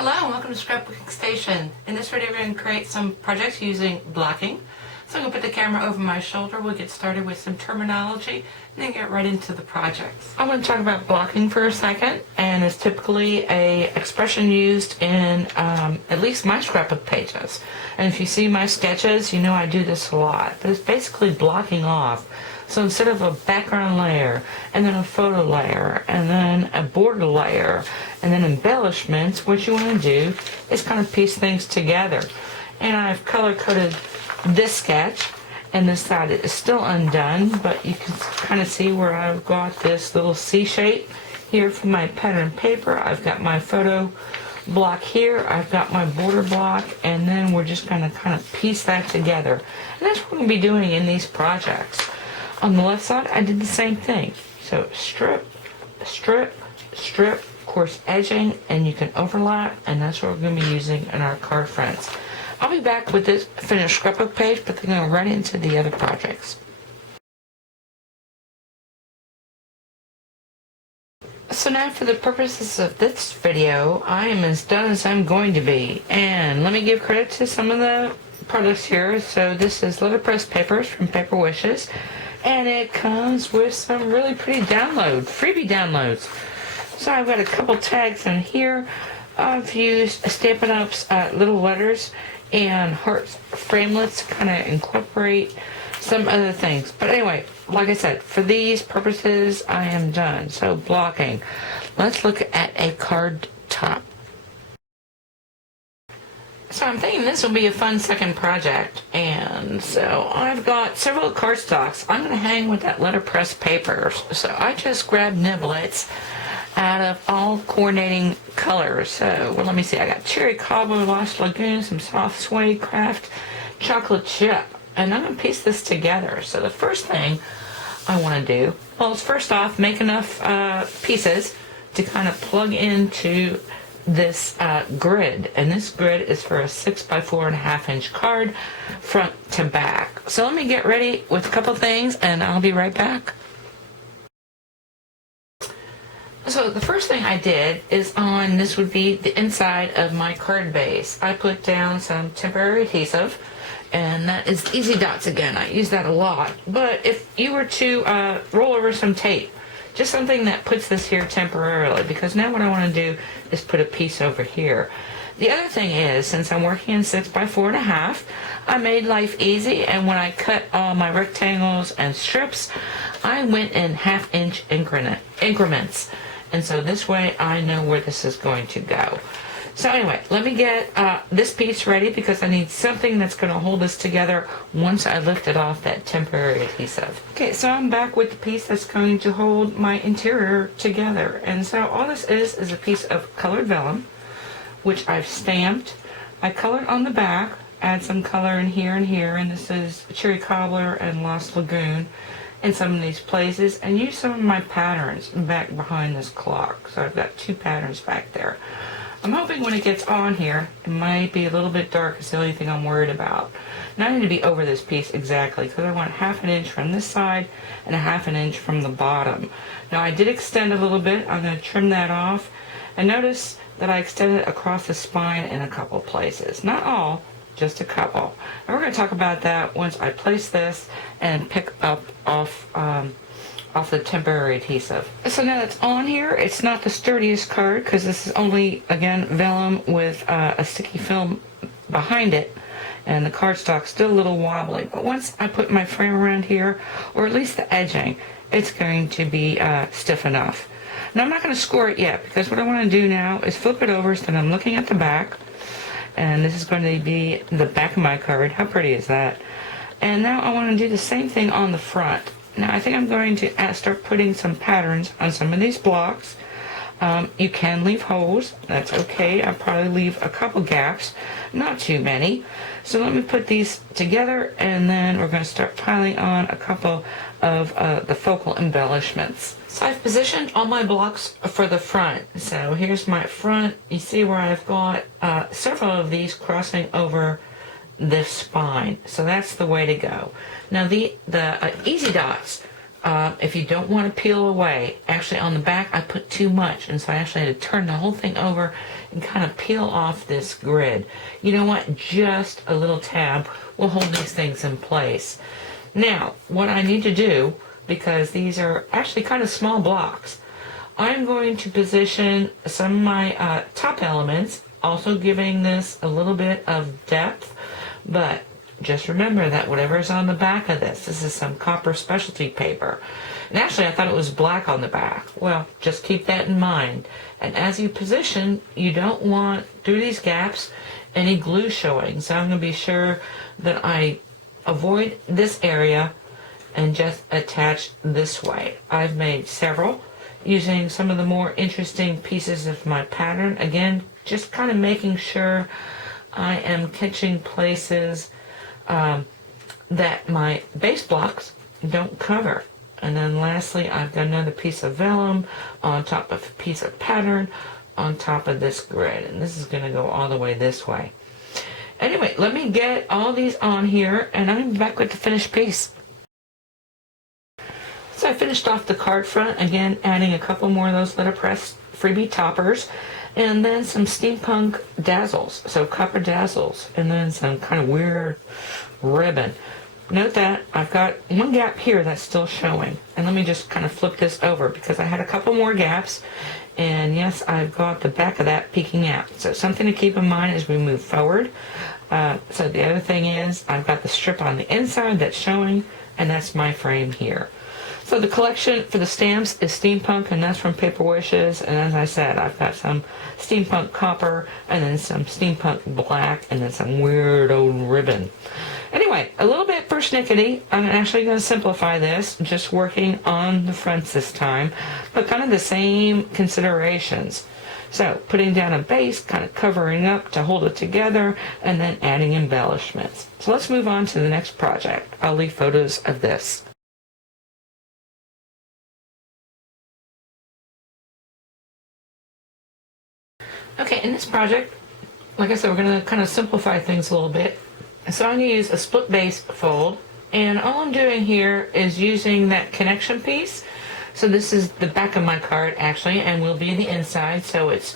Hello and welcome to Scrapbooking Station. In this video we're going to create some projects using blocking. So I'm going to put the camera over my shoulder. We'll get started with some terminology and then get right into the projects. I want to talk about blocking for a second, and it's typically a expression used in at least my scrapbook pages. And if you see my sketches, you know I do this a lot. But it's basically blocking off. So instead of a background layer, and then a photo layer, and then a border layer, and then embellishments, what you want to do is kind of piece things together. And I've color-coded this sketch, and this side is still undone, but you can kind of see where I've got this little C shape here for my pattern paper. I've got my photo block here, I've got my border block, and then we're just going to kind of piece that together. And that's what we're going to be doing in these projects. On the left side, I did the same thing. So strip, strip, strip, of course edging, and you can overlap, and that's what we're going to be using in our card fronts. I'll be back with this finished scrapbook page, but then go right into the other projects. So now for the purposes of this video, I am as done as I'm going to be. And let me give credit to some of the products here. So this is letterpress papers from Paper Wishes. And it comes with some really pretty freebie downloads. So I've got a couple tags in here. I've used Stampin' Up's little letters and heart framelits to kind of incorporate some other things. But anyway, like I said, for these purposes, I am done. So blocking. Let's look at a card top. So I'm thinking this will be a fun second project, and so I've got several cardstocks. I'm going to hang with that letterpress paper, so I just grabbed niblets out of all coordinating colors. So, well, let me see, I got cherry cobbler, lost lagoon, some soft suede craft, chocolate chip, and I'm going to piece this together. So the first thing I want to do, well, is first off make enough pieces to kind of plug into this grid, and this grid is for a 6x4.5 inch card front to back. So let me get ready with a couple things and I'll be right back. So the first thing I did is on this would be the inside of my card base. I put down some temporary adhesive, and that is Easy Dots again. I use that a lot, but if you were to roll over some tape, just something that puts this here temporarily, because now what I want to do is put a piece over here. The other thing is, since I'm working in 6x4.5, I made life easy, and when I cut all my rectangles and strips, I went in 1/2 inch increments. And so this way I know where this is going to go. So anyway, let me get this piece ready, because I need something that's going to hold this together once I lift it off that temporary adhesive. Okay, so I'm back with the piece that's going to hold my interior together. And so all this is a piece of colored vellum, which I've stamped. I colored on the back, add some color in here, and this is cherry cobbler and lost lagoon in some of these places, and use some of my patterns back behind this clock. So I've got 2 patterns back there. I'm hoping when it gets on here, it might be a little bit dark. It's the only thing I'm worried about. Now I need to be over this piece exactly, because I want 1/2 inch from this side and 1/2 inch from the bottom. Now I did extend a little bit. I'm going to trim that off. And notice that I extended across the spine in a couple places. Not all, just a couple. And we're going to talk about that once I place this and pick up off the temporary adhesive. So now that's on here, it's not the sturdiest card, because this is only, again, vellum with a sticky film behind it, and the cardstock's still a little wobbly. But once I put my frame around here, or at least the edging, it's going to be stiff enough. Now I'm not going to score it yet, because what I want to do now is flip it over so that I'm looking at the back, and this is going to be the back of my card. How pretty is that? And now I want to do the same thing on the front. Now I think I'm going to start putting some patterns on some of these blocks. You can leave holes, that's okay. I'll probably leave a couple gaps, not too many. So let me put these together, and then we're going to start piling on a couple of the focal embellishments. So I've positioned all my blocks for the front. So here's my front. You see where I've got several of these crossing over this spine. So that's the way to go. Now the Easy Dots if you don't want to peel away, actually on the back I put too much, and so I actually had to turn the whole thing over and kind of peel off this grid. You know what? Just a little tab will hold these things in place. Now, what I need to do, because these are actually kind of small blocks, I'm going to position some of my top elements, also giving this a little bit of depth, but just remember that whatever's on the back of this is some copper specialty paper. And actually I thought it was black on the back. Well, just keep that in mind. And as you position, you don't want, through these gaps, any glue showing. So I'm going to be sure that I avoid this area and just attach this way. I've made several using some of the more interesting pieces of my pattern. Again, just kind of making sure I am catching places that my base blocks don't cover. And then lastly, I've got another piece of vellum on top of a piece of pattern on top of this grid. And this is going to go all the way this way. Anyway, let me get all these on here and I'm back with the finished piece. So I finished off the card front, again adding a couple more of those letterpress freebie toppers, and then some steampunk dazzles, so copper dazzles, and then some kind of weird ribbon. Note that I've got one gap here that's still showing, and let me just kind of flip this over because I had a couple more gaps, and yes, I've got the back of that peeking out. So something to keep in mind as we move forward. So the other thing is I've got the strip on the inside that's showing, and that's my frame here. So the collection for the stamps is steampunk, and that's from Paper Wishes. And as I said, I've got some steampunk copper, and then some steampunk black, and then some weird old ribbon. Anyway, a little bit persnickety. I'm actually going to simplify this, just working on the fronts this time, but kind of the same considerations. So putting down a base, kind of covering up to hold it together, and then adding embellishments. So let's move on to the next project. I'll leave photos of this. Okay, in this project, like I said, we're going to kind of simplify things a little bit. So I'm going to use a split base fold, and all I'm doing here is using that connection piece. So this is the back of my card actually, and will be the inside, so it's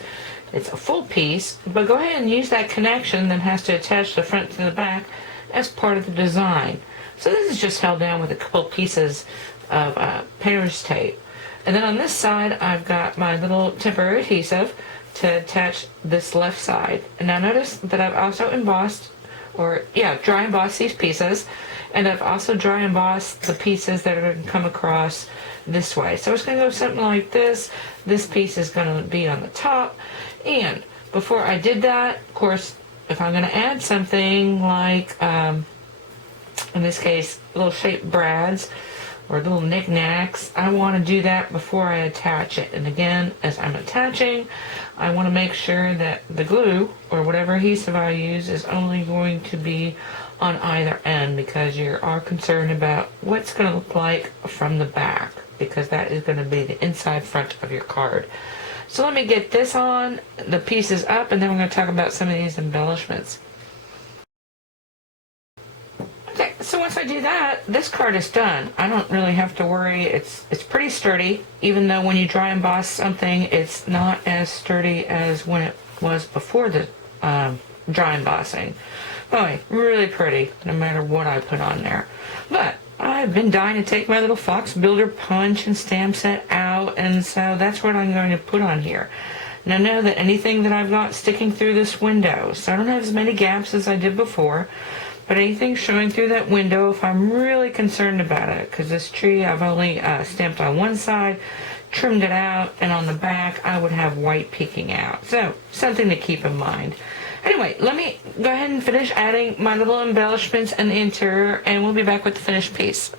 a full piece, but go ahead and use that connection that has to attach the front to the back as part of the design. So this is just held down with a couple pieces of painter's tape. And then on this side, I've got my little temporary adhesive to attach this left side. And now notice that I've also embossed, dry embossed these pieces, and I've also dry embossed the pieces that are going to come across this way. So it's going to go something like this. This piece is going to be on the top. And before I did that, of course, if I'm going to add something like, in this case, little shaped brads or little knickknacks, I want to do that before I attach it. And again, as I'm attaching, I want to make sure that the glue or whatever adhesive I use is only going to be on either end, because you are concerned about what's going to look like from the back, because that is going to be the inside front of your card. So let me get this on, the pieces up, and then we're going to talk about some of these embellishments. Okay, so once I do that, this card is done. I don't really have to worry. It's pretty sturdy, even though when you dry emboss something, it's not as sturdy as when it was before the dry embossing. Boy, really pretty, no matter what I put on there. But I've been dying to take my little Fox Builder punch and stamp set out, and so that's what I'm going to put on here. Now know that anything that I've got sticking through this window, so I don't have as many gaps as I did before, but anything showing through that window, if I'm really concerned about it, because this tree I've only stamped on one side, trimmed it out, and on the back I would have white peeking out. So something to keep in mind. Anyway, let me go ahead and finish adding my little embellishments in the interior, and we'll be back with the finished piece.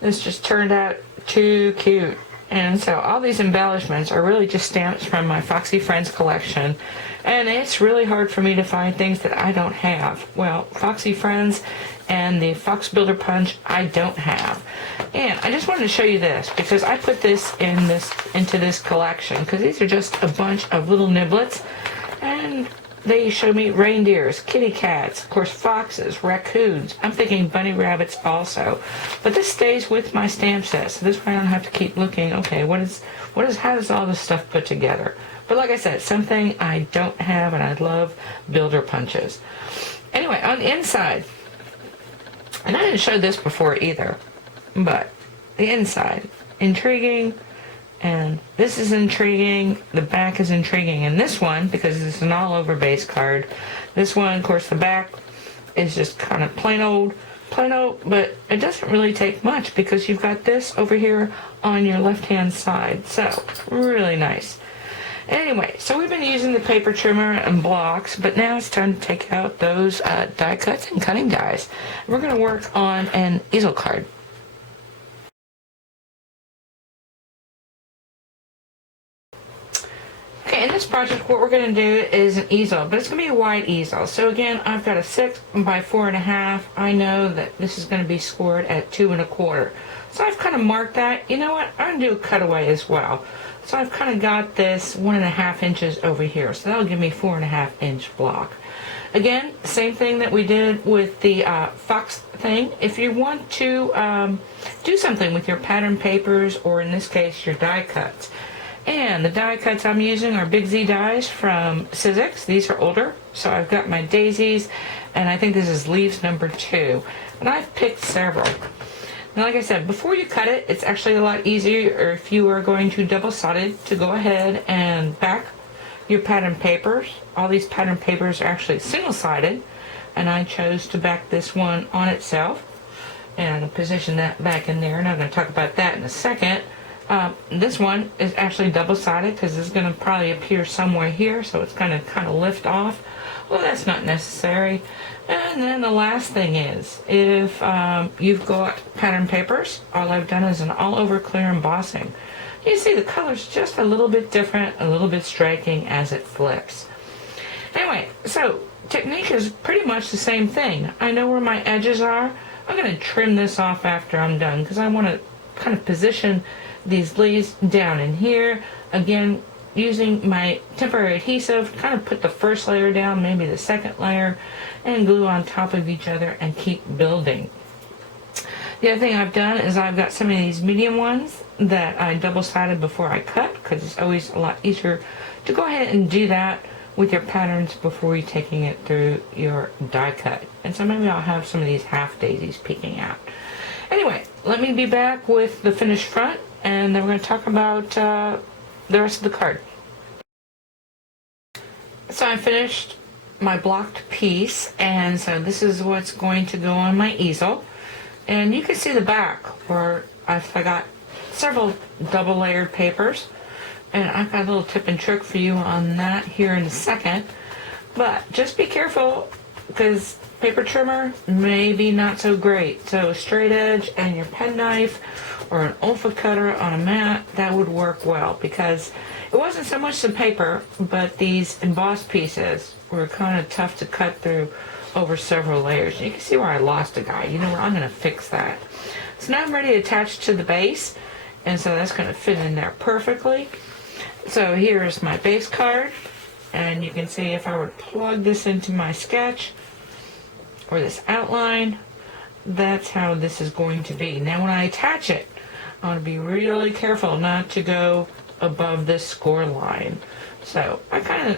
This just turned out too cute. And so all these embellishments are really just stamps from my Foxy Friends collection. And it's really hard for me to find things that I don't have. Well, Foxy Friends and the Fox Builder Punch I don't have. And I just wanted to show you this because I put this into this collection because these are just a bunch of little niblets. And they show me reindeers, kitty cats, of course foxes, raccoons. I'm thinking bunny rabbits also. But this stays with my stamp set, so this way I don't have to keep looking, okay, how does all this stuff put together? But like I said, something I don't have, and I love builder punches. Anyway, on the inside, and I didn't show this before either, but the inside, intriguing, and this is intriguing, the back is intriguing, and this one, because it's an all-over base card, this one, of course, the back is just kind of plain old, but it doesn't really take much because you've got this over here on your left-hand side, so really nice. Anyway, so we've been using the paper trimmer and blocks, but now it's time to take out those die cuts and cutting dies. We're going to work on an easel card. Okay, in this project, what we're going to do is an easel, but it's going to be a wide easel. So again, I've got a 6 by 4.5. I know that this is going to be scored at 2 1/4. So I've kind of marked that. You know what? I'm going to do a cutaway as well. So I've kind of got this 1.5 inches over here. So that'll give me 4.5 inch block. Again, same thing that we did with the fox thing. If you want to do something with your pattern papers, or in this case, your die cuts. And the die cuts I'm using are Big Z dies from Sizzix. These are older. So I've got my daisies, and I think this is leaves number 2. And I've picked several. Now, like I said, before you cut it, it's actually a lot easier if you are going to double-sided to go ahead and back your pattern papers. All these pattern papers are actually single-sided, and I chose to back this one on itself and position that back in there, and I'm going to talk about that in a second. This one is actually double-sided because it's going to probably appear somewhere here, so it's going to kind of lift off. Well, that's not necessary. And then the last thing is, if you've got pattern papers, all I've done is an all-over clear embossing. You see the color's just a little bit different, a little bit striking as it flips. Anyway, so technique is pretty much the same thing. I know where my edges are. I'm going to trim this off after I'm done because I want to kind of position these leaves down in here. Again, using my temporary adhesive, kind of put the first layer down, maybe the second layer, and glue on top of each other and keep building. The other thing I've done is I've got some of these medium ones that I double-sided before I cut, because it's always a lot easier to go ahead and do that with your patterns before you're taking it through your die cut. And so maybe I'll have some of these half daisies peeking out. Anyway, let me be back with the finished front, and then we're going to talk about the rest of the card. So I finished my blocked piece, and so this is what's going to go on my easel. And you can see the back where I've got several double layered papers, and I've got a little tip and trick for you on that here in a second. But just be careful, because paper trimmer may be not so great. So a straight edge and your penknife or an Olfa cutter on a mat, that would work well, because it wasn't so much the paper, but these embossed pieces were kind of tough to cut through over several layers. And you can see where I lost a guy. You know what? I'm going to fix that. So now I'm ready to attach to the base, and so that's going to fit in there perfectly. So here's my base card, and you can see if I were to plug this into my sketch or this outline, that's how this is going to be. Now when I attach it, I want to be really careful not to go above this score line. So I'm going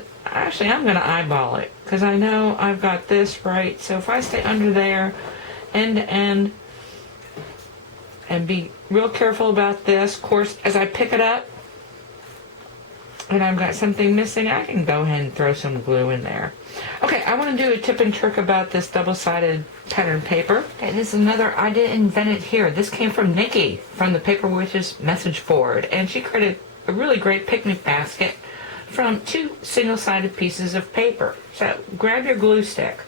to eyeball it, because I know I've got this right. So if I stay under there, end to end, and be real careful about this, of course, as I pick it up and I've got something missing, I can go ahead and throw some glue in there. Okay, I want to do a tip and trick about this double-sided pattern paper. And this is another, I didn't invent it here. This came from Nikki from the Paper Witch's message board, and she created a really great picnic basket from 2 single-sided pieces of paper. So grab your glue stick,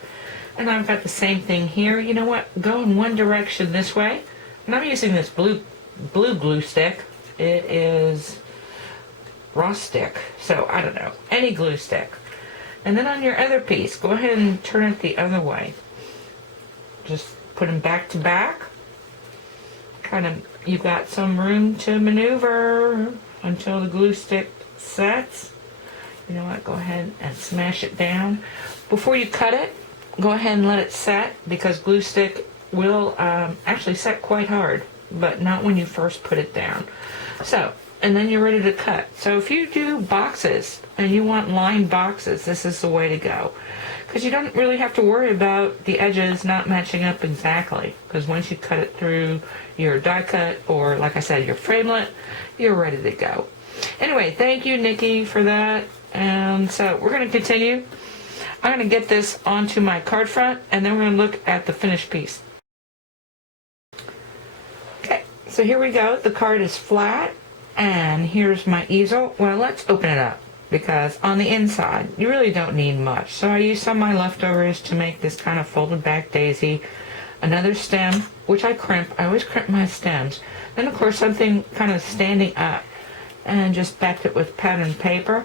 and I've got the same thing here. You know what? Go in one direction this way, and I'm using this blue glue stick. It is raw stick, so I don't know, any glue stick. And then on your other piece, go ahead and turn it the other way. Just put them back to back. Kind of, you've got some room to maneuver until the glue stick sets. You know what, go ahead and smash it down. Before you cut it, go ahead and let it set, because glue stick will actually set quite hard, but not when you first put it down. So, and then you're ready to cut. So if you do boxes and you want lined boxes, this is the way to go. Because you don't really have to worry about the edges not matching up exactly. Because once you cut it through your die cut, or like I said, your framelit, you're ready to go. Anyway, thank you, Nikki, for that. And so we're going to continue. I'm going to get this onto my card front, and then we're going to look at the finished piece. Okay, so here we go. The card is flat, and here's my easel. Well, let's open it up, because on the inside, you really don't need much. So I used some of my leftovers to make this kind of folded back daisy. Another stem, which I crimp. I always crimp my stems. Then, of course, something kind of standing up, and just backed it with patterned paper.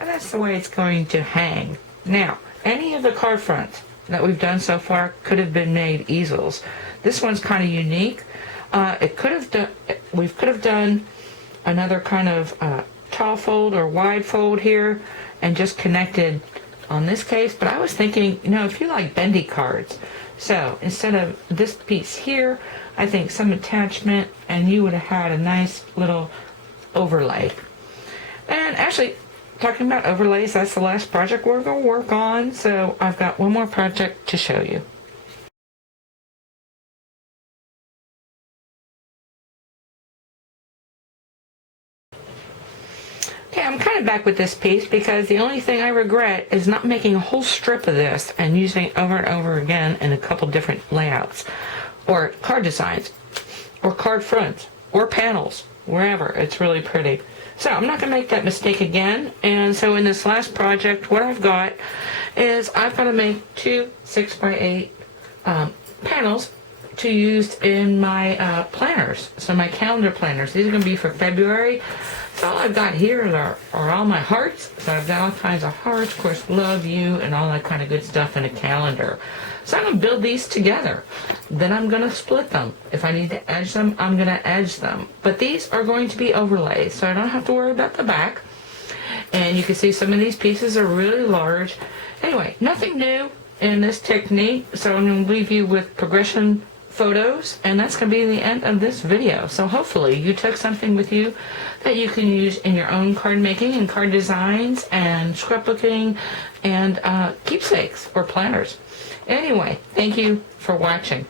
And that's the way it's going to hang. Now, any of the card fronts that we've done so far could have been made easels. This one's kind of unique. We could have done another kind of tall fold or wide fold here and just connected on this case. But I was thinking, you know, if you like bendy cards, so instead of this piece here, I think some attachment, and you would have had a nice little overlay. And actually, talking about overlays, that's the last project we're going to work on. So I've got one more project to show you. Okay, I'm kind of back with this piece because the only thing I regret is not making a whole strip of this and using it over and over again in a couple different layouts, or card designs, or card fronts, or panels, wherever. It's really pretty. So I'm not going to make that mistake again. And so in this last project, what I've got is I've got to make two 6x8 panels to use in my planners. So my calendar planners. These are going to be for February. So all I've got here are all my hearts. So I've got all kinds of hearts, of course, love you, and all that kind of good stuff in a calendar. So I'm going to build these together. Then I'm going to split them. If I need to edge them, I'm going to edge them. But these are going to be overlays, so I don't have to worry about the back. And you can see some of these pieces are really large. Anyway, nothing new in this technique, so I'm going to leave you with progression photos, and that's going to be the end of this video. So hopefully you took something with you that you can use in your own card making and card designs and scrapbooking and keepsakes or planners. Anyway, thank you for watching.